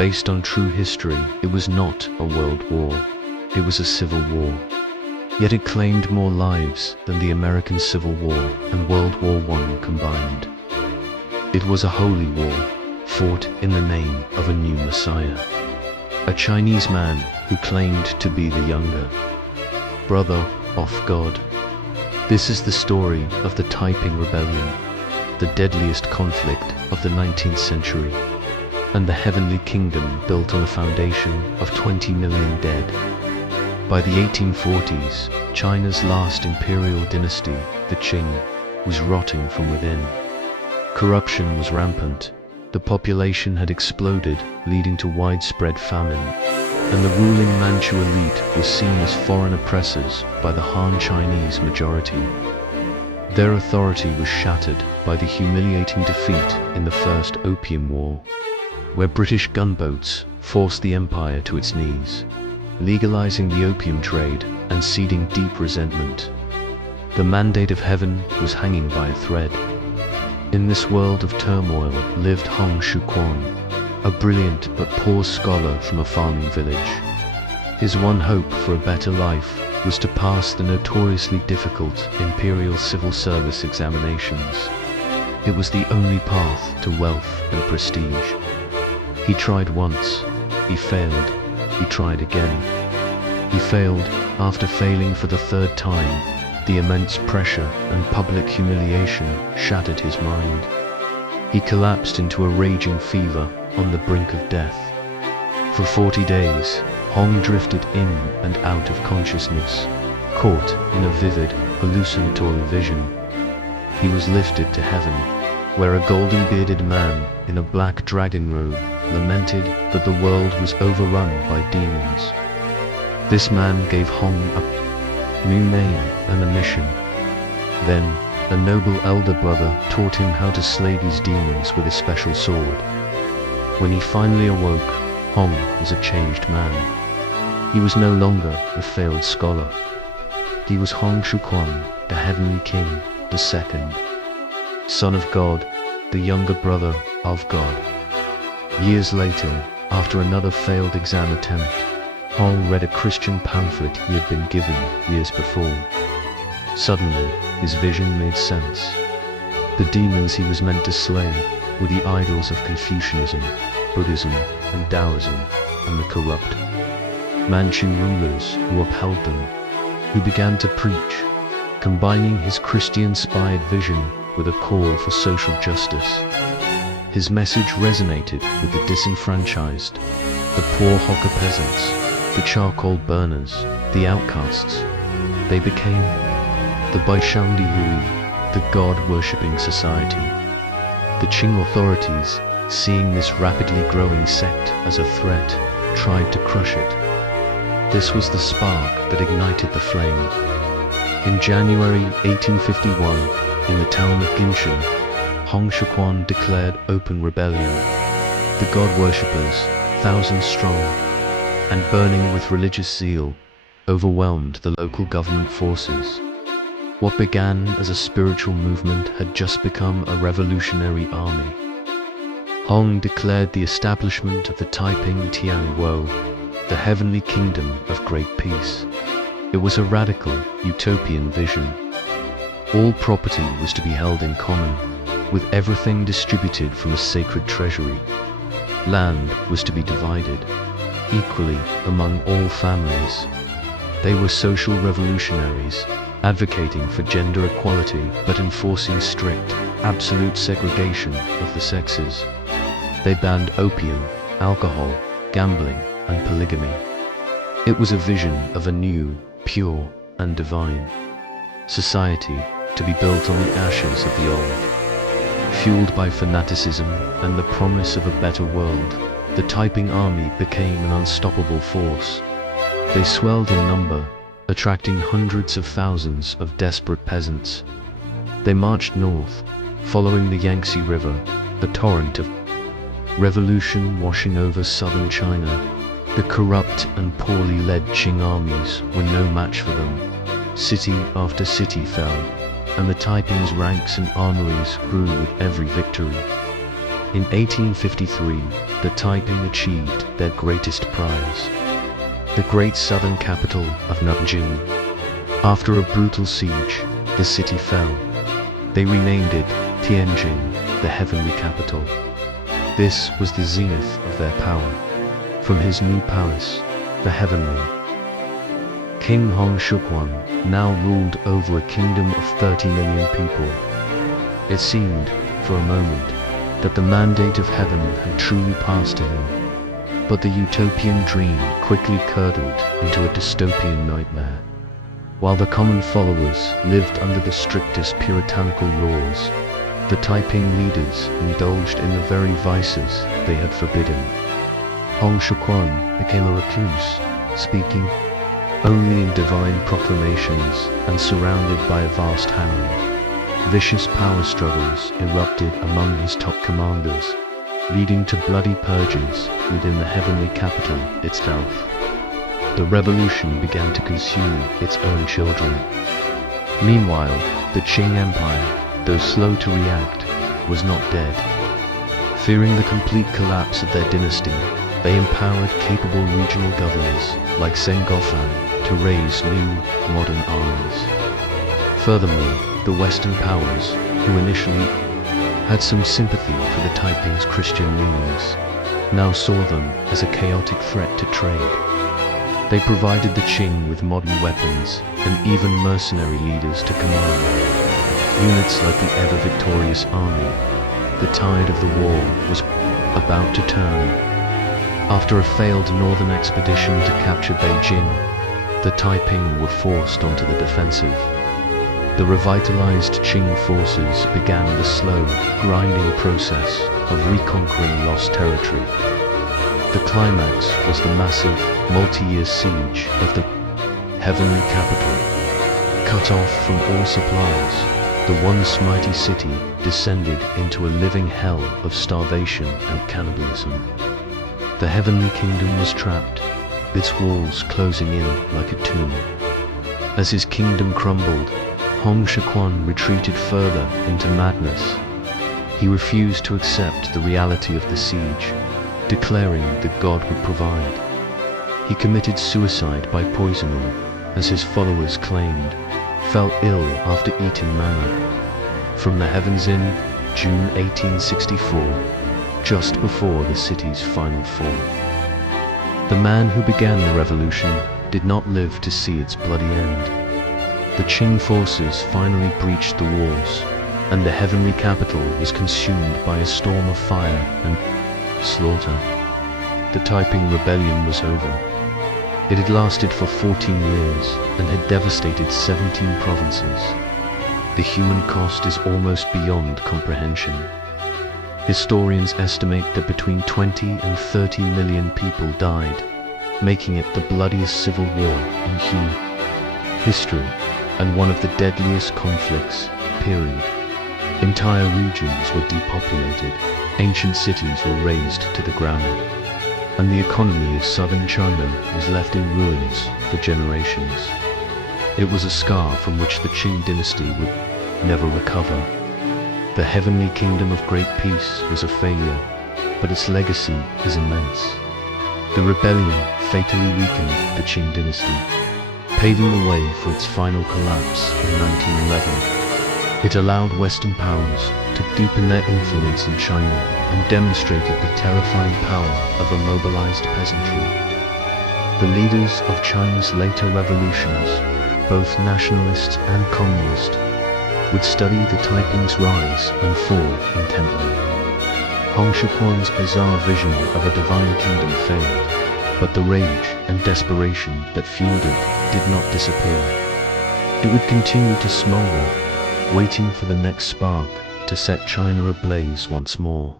Based on true history, it was not a world war. It was a civil war. Yet it claimed more lives than the American Civil War and World War I combined. It was a holy war, fought in the name of a new Messiah. A Chinese man who claimed to be the younger brother of God. This is the story of the Taiping Rebellion, the deadliest conflict of the 19th century, and the heavenly kingdom built on a foundation of 20 million dead. By the 1840s, China's last imperial dynasty, the Qing, was rotting from within. Corruption was rampant. The population had exploded, leading to widespread famine, and the ruling Manchu elite was seen as foreign oppressors by the Han Chinese majority. Their authority was shattered by the humiliating defeat in the First Opium War, where British gunboats forced the empire to its knees, legalizing the opium trade and seeding deep resentment. The mandate of heaven was hanging by a thread. In this world of turmoil lived Hong Xiuquan, a brilliant but poor scholar from a farming village. His one hope for a better life was to pass the notoriously difficult imperial civil service examinations. It was the only path to wealth and prestige. He tried once, he failed, he tried again. He failed after failing for the third time. The immense pressure and public humiliation shattered his mind. He collapsed into a raging fever on the brink of death. For 40 days, Hong drifted in and out of consciousness, caught in a vivid, hallucinatory vision. He was lifted to heaven, where a golden-bearded man in a black dragon robe lamented that the world was overrun by demons. This man gave Hong a new name and a mission. Then, a noble elder brother taught him how to slay these demons with a special sword. When he finally awoke, Hong was a changed man. He was no longer a failed scholar. He was Hong Xiuquan, the heavenly king, the second, son of God, the younger brother of God. Years later, after another failed exam attempt, Hong read a Christian pamphlet he had been given years before. Suddenly, his vision made sense. The demons he was meant to slay were the idols of Confucianism, Buddhism, and Taoism, and the corrupt Manchu rulers who upheld them, who began to preach, combining his Christian-inspired vision with a call for social justice. His message resonated with the disenfranchised, the poor Hakka peasants, the charcoal burners, the outcasts. They became the Baishangdi Hui, the God-worshipping society. The Qing authorities, seeing this rapidly growing sect as a threat, tried to crush it. This was the spark that ignited the flame. In January 1851, in the town of Jintian, Hong Xiuquan declared open rebellion. The God-worshippers, thousands strong, and burning with religious zeal, overwhelmed the local government forces. What began as a spiritual movement had just become a revolutionary army. Hong declared the establishment of the Taiping Rebellion, the heavenly kingdom of great peace. It was a radical, utopian vision. All property was to be held in common, with everything distributed from a sacred treasury. Land was to be divided equally among all families. They were social revolutionaries, advocating for gender equality but enforcing strict, absolute segregation of the sexes. They banned opium, alcohol, gambling, and polygamy. It was a vision of a new, pure, and divine society to be built on the ashes of the old. Fueled by fanaticism and the promise of a better world, the Taiping army became an unstoppable force. They swelled in number, attracting hundreds of thousands of desperate peasants. They marched north, following the Yangtze River, a torrent of revolution washing over southern China. The corrupt and poorly led Qing armies were no match for them. City after city fell, and the Taiping's ranks and armories grew with every victory. In 1853, the Taiping achieved their greatest prize, the great southern capital of Tianjing. After a brutal siege, the city fell. They renamed it Tianjing, the heavenly capital. This was the zenith of their power. From his new palace, the heavenly, King Hong Xiuquan now ruled over a kingdom of 30 million people. It seemed, for a moment, that the mandate of heaven had truly passed to him. But the utopian dream quickly curdled into a dystopian nightmare. While the common followers lived under the strictest puritanical laws, the Taiping leaders indulged in the very vices they had forbidden. Hong Xiuquan became a recluse, speaking only in divine proclamations and surrounded by a vast harem. Vicious power struggles erupted among his top commanders, leading to bloody purges within the heavenly capital itself. The revolution began to consume its own children. Meanwhile, the Qing Empire, though slow to react, was not dead. Fearing the complete collapse of their dynasty, they empowered capable regional governors like Zheng to raise new, modern armies. Furthermore, the Western powers, who initially had some sympathy for the Taiping's Christian leanings, now saw them as a chaotic threat to trade. They provided the Qing with modern weapons and even mercenary leaders to command. Units like the ever-victorious army. The tide of the war was about to turn. After a failed northern expedition to capture Beijing, the Taiping were forced onto the defensive. The revitalized Qing forces began the slow, grinding process of reconquering lost territory. The climax was the massive, multi-year siege of the heavenly capital. Cut off from all supplies, the once mighty city descended into a living hell of starvation and cannibalism. The heavenly kingdom was trapped, its walls closing in like a tomb. As his kingdom crumbled, Hong Xiuquan retreated further into madness. He refused to accept the reality of the siege, declaring that God would provide. He committed suicide by poisoning, as his followers claimed, fell ill after eating manna from the heavens in June 1864, just before the city's final fall. The man who began the revolution did not live to see its bloody end. The Qing forces finally breached the walls, and the heavenly capital was consumed by a storm of fire and slaughter. The Taiping Rebellion was over. It had lasted for 14 years and had devastated 17 provinces. The human cost is almost beyond comprehension. Historians estimate that between 20 and 30 million people died, making it the bloodiest civil war in human history and one of the deadliest conflicts, period. Entire regions were depopulated, ancient cities were razed to the ground, and the economy of southern China was left in ruins for generations. It was a scar from which the Qing dynasty would never recover. The heavenly kingdom of great peace was a failure, but its legacy is immense. The rebellion fatally weakened the Qing dynasty, paving the way for its final collapse in 1911. It allowed Western powers to deepen their influence in China and demonstrated the terrifying power of a mobilized peasantry. The leaders of China's later revolutions, both nationalist and communist, would study the Taiping's rise and fall intently. Hong Xiuquan's bizarre vision of a divine kingdom failed, but the rage and desperation that fueled it did not disappear. It would continue to smolder, waiting for the next spark to set China ablaze once more.